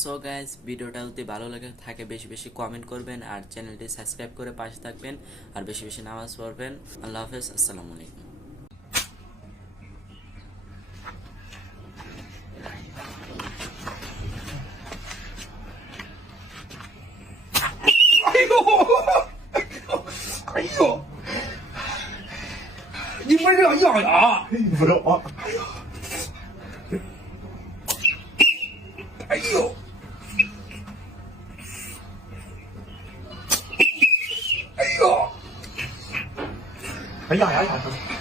So guys, ভিডিওটা যদি ভালো লাগে থাকে বেশি বেশি কমেন্ট করবেন আর চ্যানেলটি সাবস্ক্রাইব করে পাশে থাকবেন আর বেশি বেশি নামাজ পড়বেন। আল্লাহ হাফেজ, আসসালামু আলাইকুম।哎呦，你们这样呀？不是啊！哎呦，哎呦，哎呀呀呀！